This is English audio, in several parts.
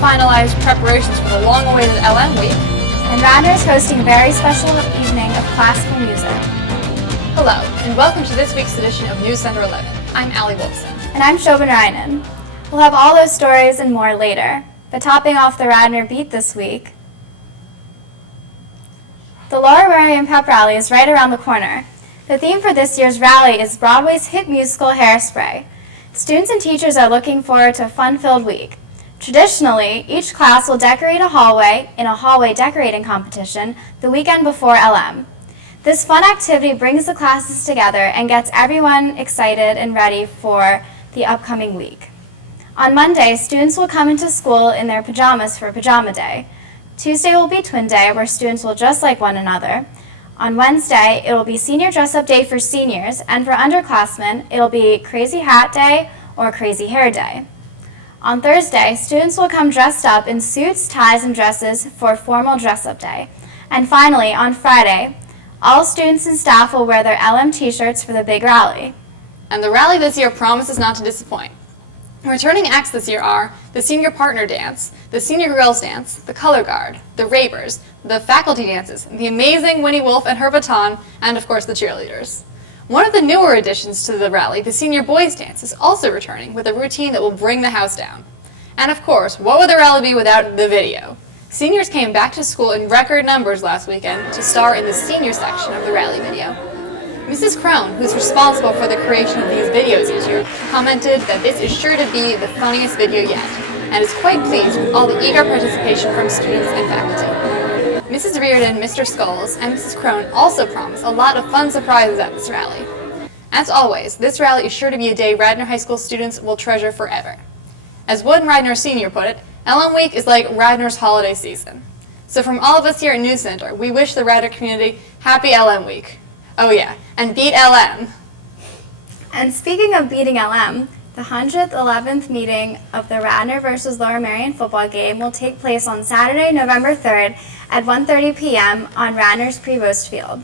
finalized preparations for the long-awaited LM week. And Radnor's hosting a very special evening of classical music. Hello, and welcome to this week's edition of News Center 11. I'm Allie Wolfson. And I'm Shobhan Rainan. We'll have all those stories and more later. But topping off the Radnor beat this week, the Laura Meriam Pep Rally is right around the corner. The theme for this year's rally is Broadway's hit musical Hairspray. Students and teachers are looking forward to a fun-filled week. Traditionally, each class will decorate a hallway in a hallway decorating competition the weekend before LM. This fun activity brings the classes together and gets everyone excited and ready for the upcoming week. On Monday, students will come into school in their pajamas for Pajama Day. Tuesday will be Twin Day, where students will dress like one another. On Wednesday, it will be Senior Dress-Up Day for seniors, and for underclassmen, it will be Crazy Hat Day or Crazy Hair Day. On Thursday, students will come dressed up in suits, ties, and dresses for Formal Dress-Up Day. And finally, on Friday, all students and staff will wear their LM t-shirts for the big rally. And the rally this year promises not to disappoint. Returning acts this year are the Senior Partner Dance, the Senior Girls Dance, the Color Guard, the Ravers, the Faculty Dances, the amazing Winnie Wolf and her baton, and of course the cheerleaders. One of the newer additions to the rally, the Senior Boys Dance, is also returning with a routine that will bring the house down. And of course, what would the rally be without the video? Seniors came back to school in record numbers last weekend to star in the senior section of the rally video. Mrs. Crone, who's responsible for the creation of these videos each year, commented that this is sure to be the funniest video yet, and is quite pleased with all the eager participation from students and faculty. Mrs. Reardon, Mr. Scholes, and Mrs. Crone also promise a lot of fun surprises at this rally. As always, this rally is sure to be a day Radnor High School students will treasure forever. As Wood Radnor Sr. put it, LM Week is like Radnor's holiday season. So from all of us here at News Center, we wish the Radnor community happy LM Week. Oh yeah, and beat LM. And speaking of beating LM, the 111th meeting of the Radnor versus Lower Merion football game will take place on Saturday, November 3rd at 1:30 p.m. on Radnor's Prevost Field.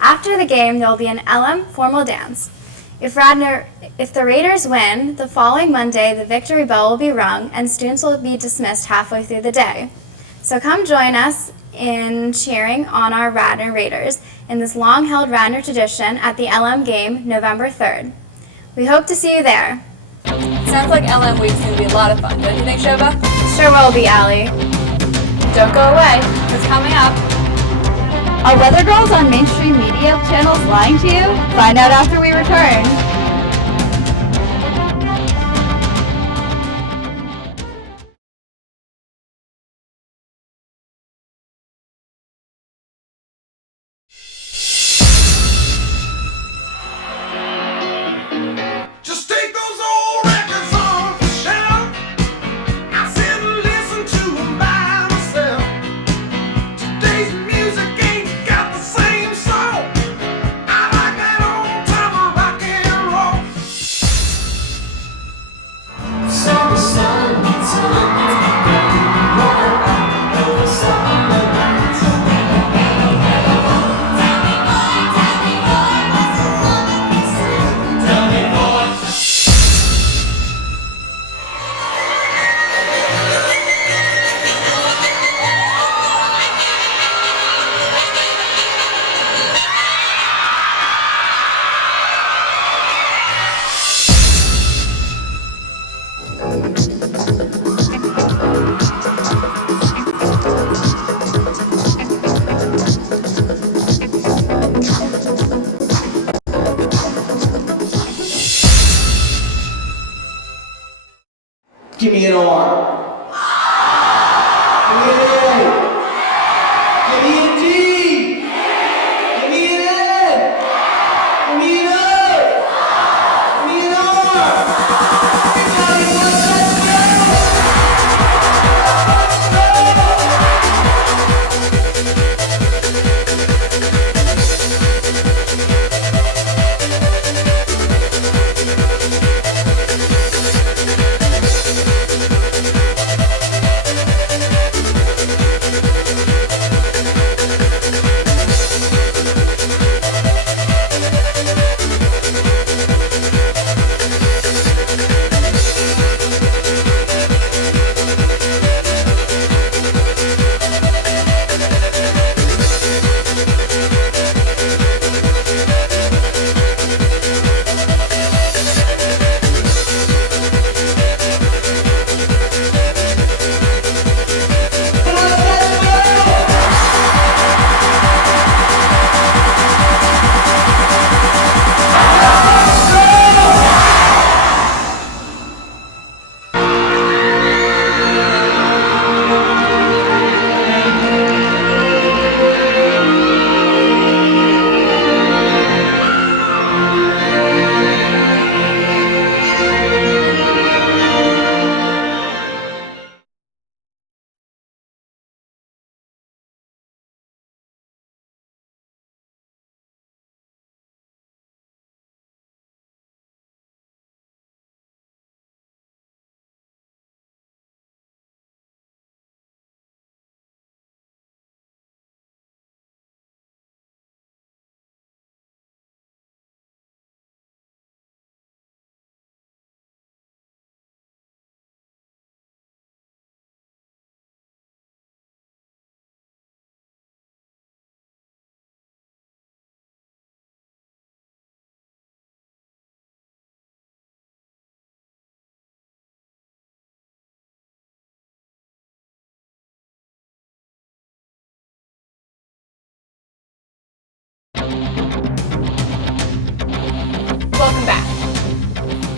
After the game, there will be an LM formal dance. If the Raiders win, the following Monday, the victory bell will be rung and students will be dismissed halfway through the day. So come join us in cheering on our Radnor Raiders in this long-held Radnor tradition at the LM game, November 3rd. We hope to see you there. Sounds like LM Week's going to be a lot of fun, don't you think, Shobha? Sure will be, Allie. Don't go away. It's coming up. Are weather girls on mainstream media channels lying to you? Find out after we return. Give me an R. Give me an A. Give me a D. Give me an N. Give me an O. Give me an R. Everybody, let's go.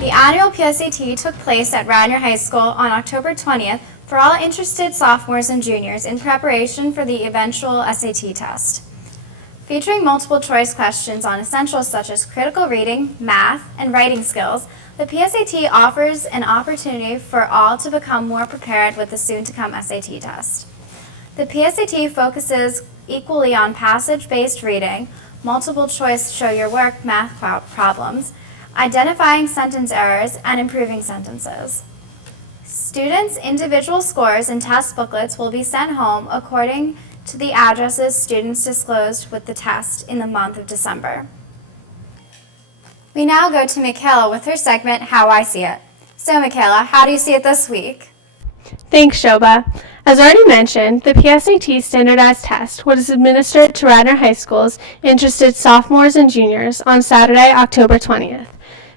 The annual PSAT took place at Radnor High School on October 20th for all interested sophomores and juniors in preparation for the eventual SAT test. Featuring multiple choice questions on essentials such as critical reading, math, and writing skills, the PSAT offers an opportunity for all to become more prepared with the soon-to-come SAT test. The PSAT focuses equally on passage-based reading, multiple choice show your work math problems, identifying sentence errors, and improving sentences. Students' individual scores and test booklets will be sent home according to the addresses students disclosed with the test in the month of December. We now go to Michaela with her segment, How I See It. So Michaela, how do you see it this week? Thanks, Shobha. As already mentioned, the PSAT standardized test was administered to Radnor High School's interested sophomores and juniors on Saturday, October 20th,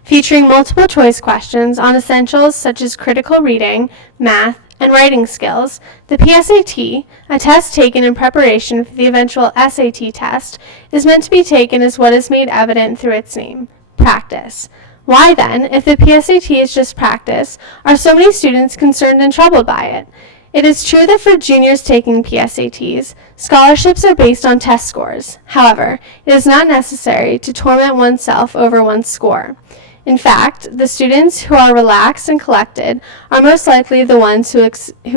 featuring multiple choice questions on essentials such as critical reading, math, and writing skills. The PSAT, a test taken in preparation for the eventual SAT test, is meant to be taken as what is made evident through its name, practice. Why then, if the PSAT is just practice, are so many students concerned and troubled by it? It is true that for juniors taking PSATs, scholarships are based on test scores. However, it is not necessary to torment oneself over one's score. In fact, the students who are relaxed and collected are most likely the ones who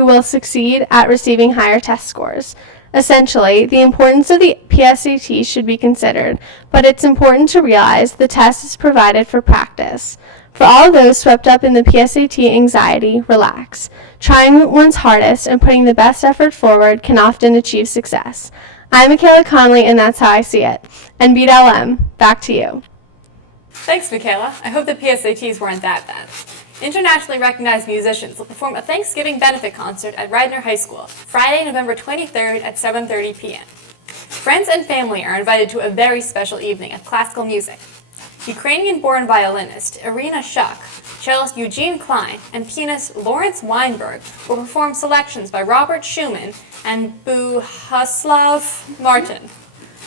will succeed at receiving higher test scores. Essentially, the importance of the PSAT should be considered, but it's important to realize the test is provided for practice. For all those swept up in the PSAT anxiety, relax. Trying one's hardest and putting the best effort forward can often achieve success. I'm Michaela Conley, and that's how I see it. And beat LM, back to you. Thanks, Michaela. I hope the PSATs weren't that bad. Internationally recognized musicians will perform a Thanksgiving benefit concert at Radnor High School, Friday, November 23rd at 7:30 p.m. Friends and family are invited to a very special evening of classical music. Ukrainian-born violinist Irina Shuk, cellist Eugene Klein, and pianist Lawrence Weinberg will perform selections by Robert Schumann and Bohuslav Martin.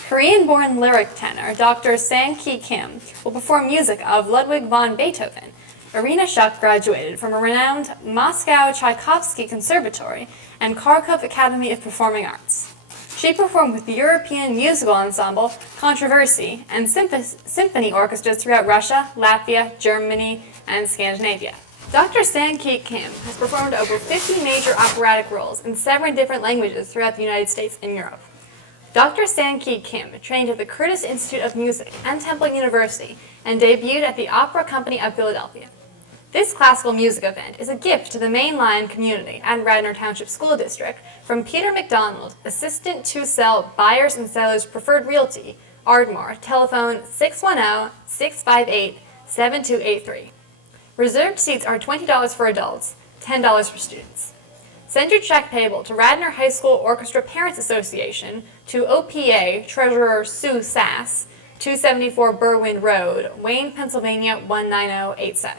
Korean-born lyric tenor Dr. Sang-Ki Kim will perform music of Ludwig van Beethoven. Irina Shuk graduated from a renowned Moscow Tchaikovsky Conservatory and Kharkov Academy of Performing Arts. She performed with the European musical ensemble Controversy and symphony orchestras throughout Russia, Latvia, Germany, and Scandinavia. Dr. Sang-Ki Kim has performed over 50 major operatic roles in 7 different languages throughout the United States and Europe. Dr. Sang-Ki Kim trained at the Curtis Institute of Music and Temple University and debuted at the Opera Company of Philadelphia. This classical music event is a gift to the mainline community and Radnor Township School District from Peter McDonald, Assistant to Sell Buyers and Sellers Preferred Realty, Ardmore, telephone 610-658-7283. Reserved seats are $20 for adults, $10 for students. Send your check payable to Radnor High School Orchestra Parents Association to OPA Treasurer Sue Sass, 274 Berwyn Road, Wayne, Pennsylvania 19087.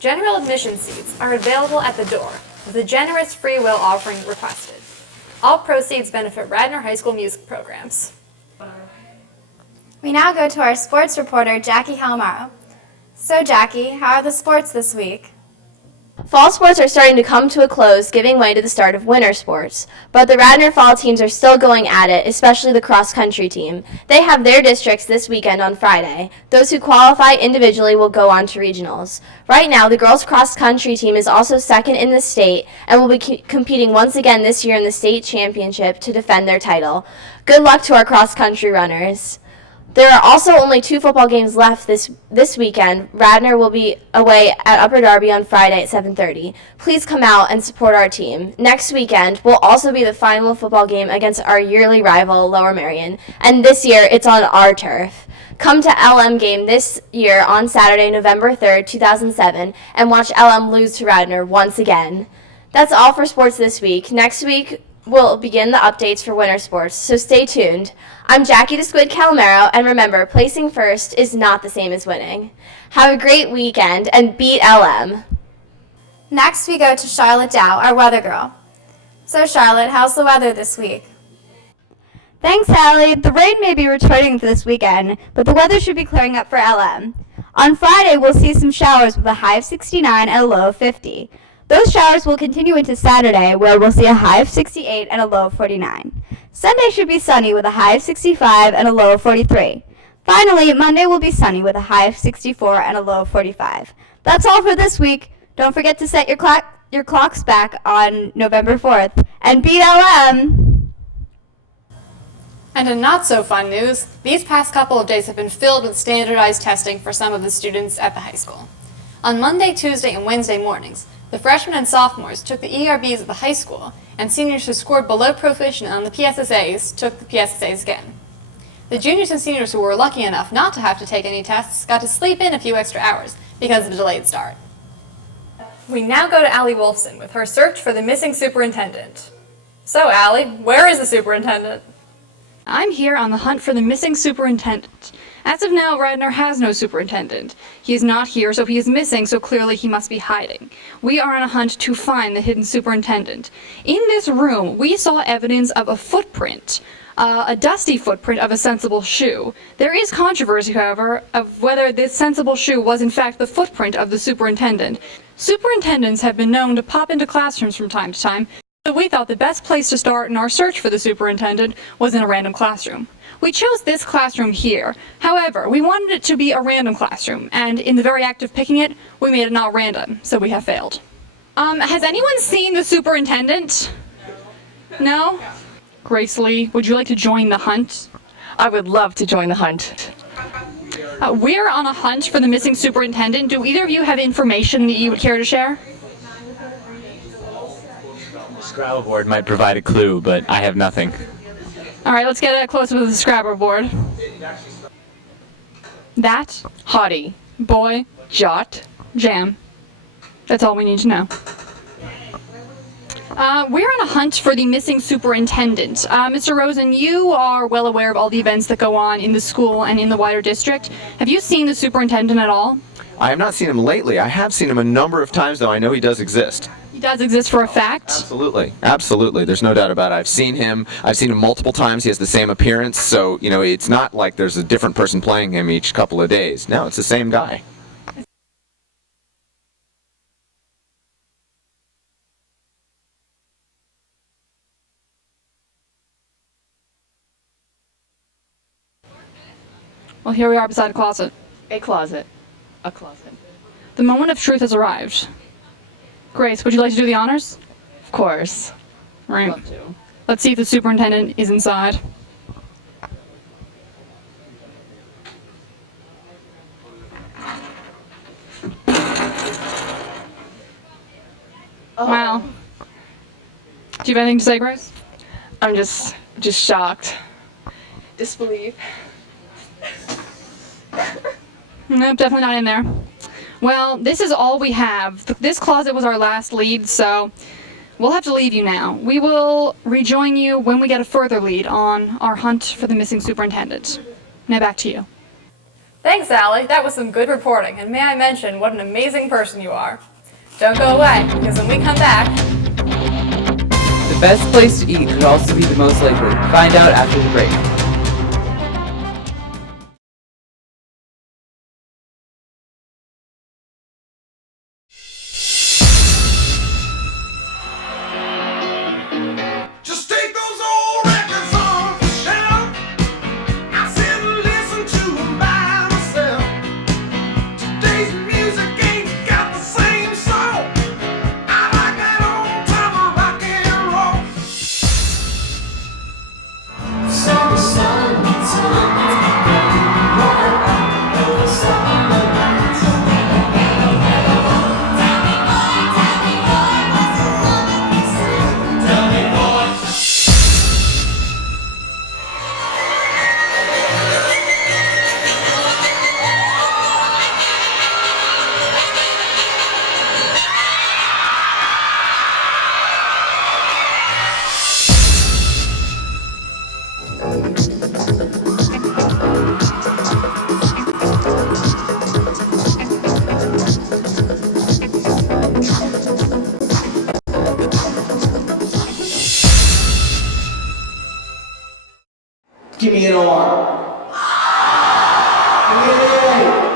General admission seats are available at the door, with a generous free will offering requested. All proceeds benefit Radnor High School music programs. We now go to our sports reporter, Jackie Calamaro. So Jackie, how are the sports this week? Fall sports are starting to come to a close, giving way to the start of winter sports. But the Radnor fall teams are still going at it, especially the cross-country team. They have their districts this weekend on Friday. Those who qualify individually will go on to regionals. Right now, the girls' cross-country team is also second in the state and will be competing once again this year in the state championship to defend their title. Good luck to our cross-country runners. There are also only 2 football games left this weekend. Radnor will be away at Upper Darby on Friday at 7:30. Please come out and support our team. Next weekend will also be the final football game against our yearly rival, Lower Merion, and this year it's on our turf. Come to LM game this year on Saturday, November 3rd, 2007, and watch LM lose to Radnor once again. That's all for sports this week. Next week, we'll begin the updates for winter sports, so stay tuned. I'm Jackie the Squid Calamaro, and remember, placing first is not the same as winning. Have a great weekend, and beat LM. Next, we go to Charlotte Dow, our weather girl. So Charlotte, how's the weather this week? Thanks, Hallie. The rain may be returning this weekend, but the weather should be clearing up for LM. On Friday, we'll see some showers with a high of 69 and a low of 50. Those showers will continue into Saturday, where we'll see a high of 68 and a low of 49. Sunday should be sunny with a high of 65 and a low of 43. Finally, Monday will be sunny with a high of 64 and a low of 45. That's all for this week. Don't forget to set your clocks back on November 4th. And BLM! And in not so fun news, these past couple of days have been filled with standardized testing for some of the students at the high school. On Monday, Tuesday, and Wednesday mornings, the freshmen and sophomores took the ERBs at the high school, and seniors who scored below proficient on the PSSAs took the PSSAs again. The juniors and seniors who were lucky enough not to have to take any tests got to sleep in a few extra hours because of the delayed start. We now go to Allie Wolfson with her search for the missing superintendent. So, Allie, where is the superintendent? I'm here on the hunt for the missing superintendent. As of now, Radnor has no superintendent. He is not here, so he is missing, so clearly he must be hiding. We are on a hunt to find the hidden superintendent. In this room, we saw evidence of a footprint, a dusty footprint of a sensible shoe. There is controversy, however, of whether this sensible shoe was in fact the footprint of the superintendent. Superintendents have been known to pop into classrooms from time to time, so we thought the best place to start in our search for the superintendent was in a random classroom. We chose this classroom here. However, we wanted it to be a random classroom, and in the very act of picking it, we made it not random, so we have failed. Has anyone seen the superintendent? No? Grace Lee, would you like to join the hunt? I would love to join the hunt. We're on a hunt for the missing superintendent. Do either of you have information that you would care to share? The Scrabble board might provide a clue, but I have nothing. All right, let's get close with the Scrabble board. That, Hottie. boy, Jot. jam. That's all we need to know. We're on a hunt for the missing superintendent. Mr. Rosen, you are well aware of all the events that go on in the school and in the wider district. Have you seen the superintendent at all? I have not seen him lately. I have seen him a number of times, though I know he does exist. He does exist for a fact? Absolutely. Absolutely. There's no doubt about it. I've seen him multiple times. He has the same appearance, so, it's not like there's a different person playing him each couple of days. No, it's the same guy. Well, here we are beside a closet. A closet. A closet. The moment of truth has arrived. Grace, would you like to do the honors? Of course. Right. Love to. Let's see if the superintendent is inside. Wow. Do you have anything to say, Grace? I'm just shocked. Disbelief. Nope, definitely not in there. Well, this is all we have. This closet was our last lead, so we'll have to leave you now. We will rejoin you when we get a further lead on our hunt for the missing superintendent. Now back to you. Thanks, Allie. That was some good reporting, and may I mention what an amazing person you are. Don't go away, because when we come back... The best place to eat could also be the most likely. Find out after the break. Give me an R. Give me an A.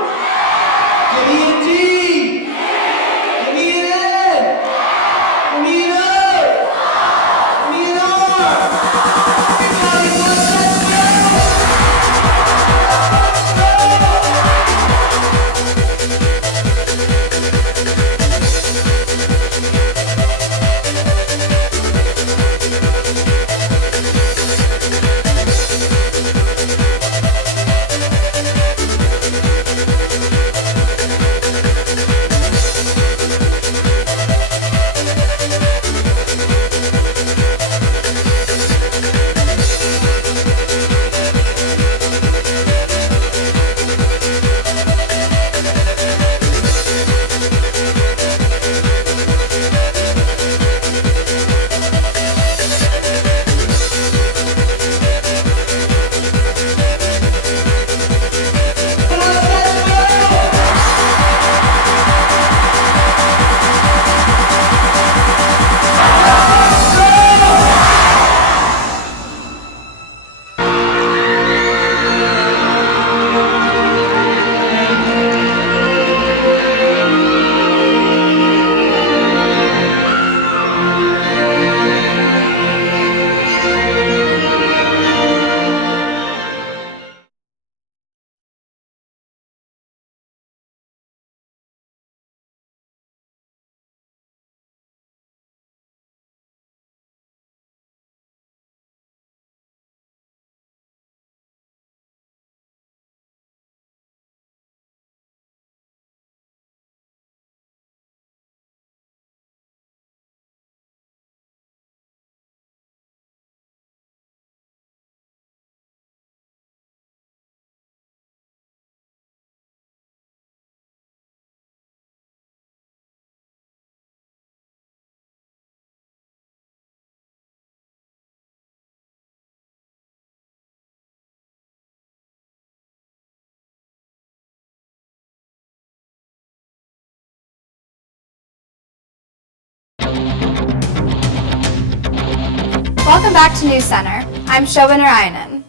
Welcome back to News Center. I'm Shobha Narayanan.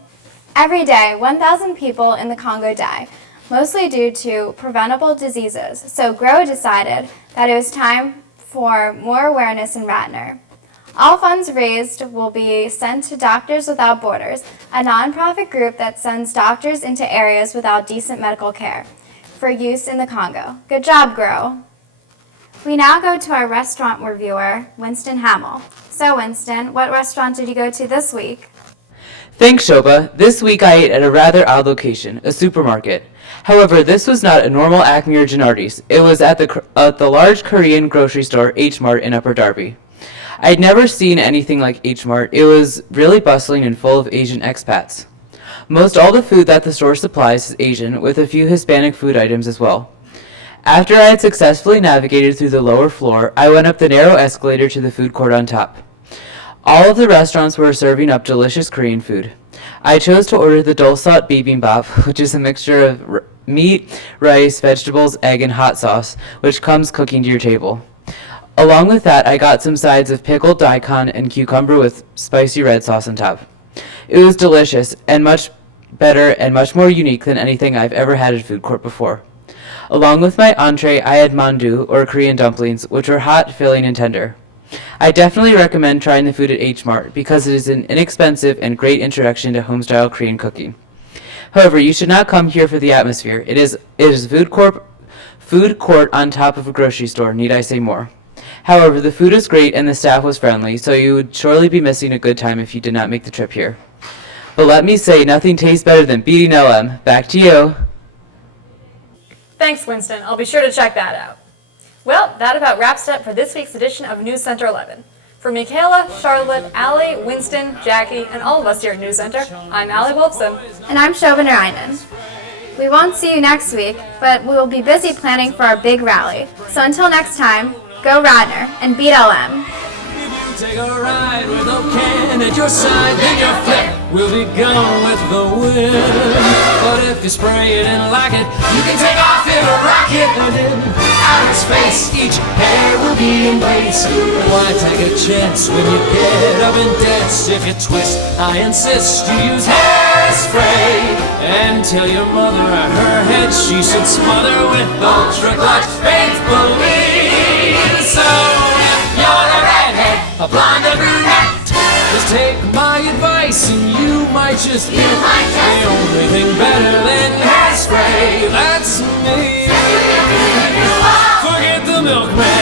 Every day, 1,000 people in the Congo die, mostly due to preventable diseases. So GROW decided that it was time for more awareness in Radnor. All funds raised will be sent to Doctors Without Borders, a nonprofit group that sends doctors into areas without decent medical care for use in the Congo. Good job, GROW. We now go to our restaurant reviewer, Winston Hamill. So, Winston, what restaurant did you go to this week? Thanks, Shobha. This week I ate at a rather odd location, a supermarket. However, this was not a normal Acme or Gennardi's. It was at the large Korean grocery store H Mart in Upper Darby. I'd never seen anything like H Mart. It was really bustling and full of Asian expats. Most all the food that the store supplies is Asian, with a few Hispanic food items as well. After I had successfully navigated through the lower floor, I went up the narrow escalator to the food court on top. All of the restaurants were serving up delicious Korean food. I chose to order the dulsat bibimbap, which is a mixture of meat, rice, vegetables, egg, and hot sauce, which comes cooking to your table. Along with that, I got some sides of pickled daikon and cucumber with spicy red sauce on top. It was delicious and much better and much more unique than anything I've ever had at food court before. Along with my entree, I had mandu, or Korean dumplings, which were hot, filling, and tender. I definitely recommend trying the food at H Mart because it is an inexpensive and great introduction to home-style Korean cooking. However, you should not come here for the atmosphere. It is a food court on top of a grocery store, need I say more. However, the food is great and the staff was friendly, so you would surely be missing a good time if you did not make the trip here. But let me say, nothing tastes better than beating LM. Back to you. Thanks, Winston. I'll be sure to check that out. Well, that about wraps it up for this week's edition of News Center 11. For Michaela, Charlotte, Allie, Winston, Jackie, and all of us here at News Center, I'm Allie Wolfson. And I'm Shobha Narayanan. We won't see you next week, but we will be busy planning for our big rally. So until next time, go Radnor and beat LM. Take a ride with no can at your side, then your flip will be gone with the wind. But if you spray it and like it, you can take off in a rocket and in outer space. Each hair will be embraced. Why take a chance when you get up and dance? If you twist, I insist you use hairspray. And tell your mother her head she should smother with ultra-clutch faith believe. So if you're a redhead, a blonde, a brunette, just take my advice and you might just get the only thing better than hairspray. That's me. Forget the milkman.